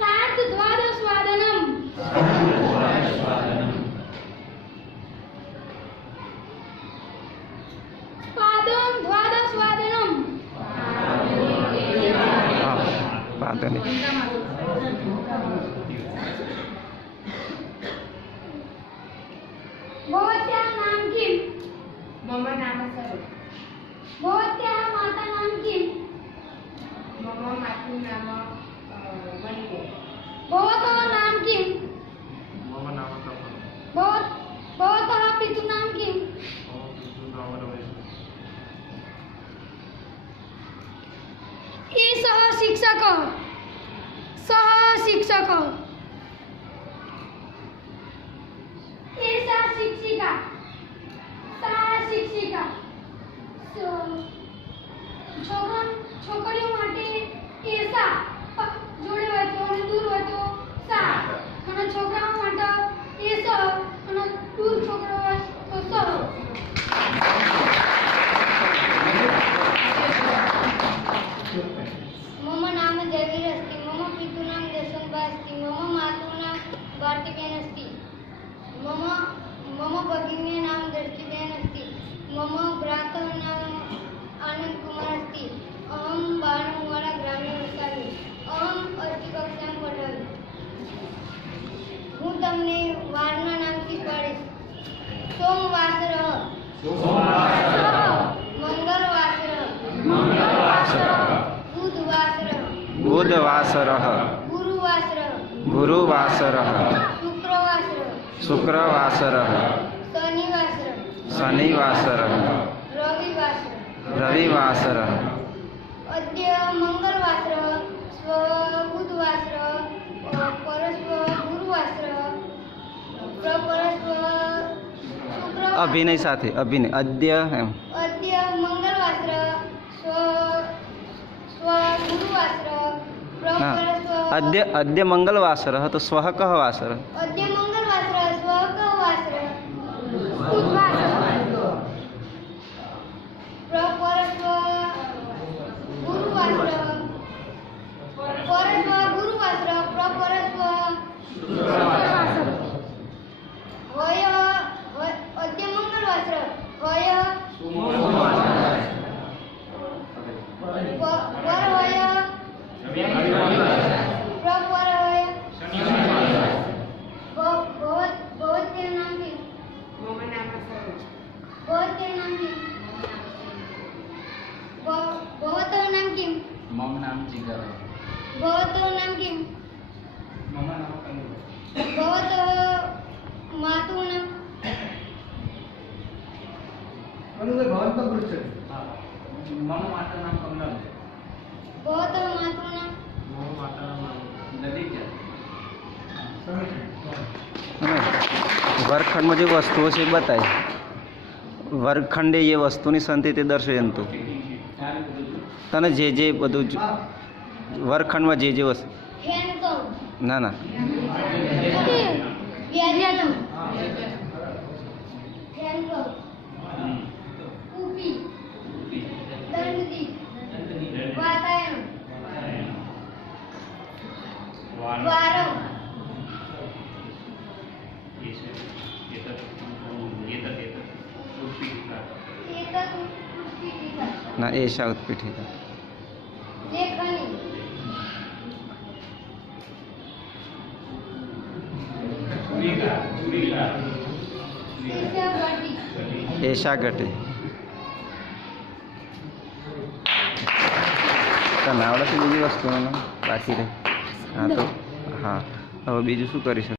सार्धद्वादशवादनम् पादं द्वादशवादनम् भवत्याः नाम किम्? मम नाम सरोज। भवत्याः माता नाम किम्? मम मातुः नाम मणिदेवी। भवतः नाम किम्? मम नाम कमल। भवतः पितुः नाम किम्? मम पितुः नाम रमेश। एषः शिक्षकः, सः शिक्षकः, एषा शिक्षिका, सा शिक्षिका। છોકરીઓ માટે એસા જોડે હોય તો અને દૂર હોય તો સા, અને છોકરાઓ માટે એસ અને દૂર છોકરો હોય તો સ. मम नाम जयवीर अस्ति, मम पितुः नाम यशवन्तभा अस्ति, मम मातुः नाम भारतीबेन अस्ति, मम भगिनी नाम दृष्टिबेन अस्ति, मम भ्रातः नाम आनंद कुमार अस्ति, अहं बाणमुवाडा ग्रामे वसामि, अहं अष्टमी कक्षां पठामि. હું તમને વારના નામ શીખવાડીશ. સોમવાસરઃ, મંગળવાસરઃ, बुधवासरः, गुरुवासरः, शुक्रवासरः, शनिवासरः, रविवासरः. अद्य मंगलवासरः, श्वः बुधवासरः, परश्वः गुरुवासरः, प्रपरश्वः शुक्रवासरः. अभिनय साथे अभिनय अद्य एम अद्य मंगलवासरः, श्वः गुरुवासरः, प्रपरश्वः. अद्य मंगलवासरः तो स्वः कः वासरः? अद्य मंगलवासरः, श्वः कः वासरः? बुधवासरः. प्रपरश्वः गुरुवासरः, परश्वः गुरुवासरः, प्रपरश्वः शुक्रवासरः. ह्यः अद्य मंगलवासरः, ह्यः परह्यः प्रपरह्यः. भवत्याः नाम किम्? मम नाम सरोज। भवत्याः नाम किम्? भवतः नाम किम्? मम नाम जिगर। भवतः नाम किम्? मम नाम कमल। भवतः मातुः नाम? मम माता नाम कमल। भवतः मातुः नाम? मम माता नाम ललिता। वर्गखंड में जो वस्तुओं से बताई वर्गखंडे ये वस्तुनी संति ते दर्शयन्तु. तने जे બધું વર્ગખંડમાં જે વસ્તુ ફેન કહું. ના વ્યાજ્યાતમ. ફેન કહું. કુપી. દંડદીપ. વાતાયન. વારમ. एतत् उत्पीठिका. ના એશા उत्पीठिका. लेखनी. शिष्यवृत्ति. એશા ઘટે. તને આવડે છે બીજી વસ્તુઓનું નામ બાકી રહે? હા તો હા હવે બીજું શું કરી શકે?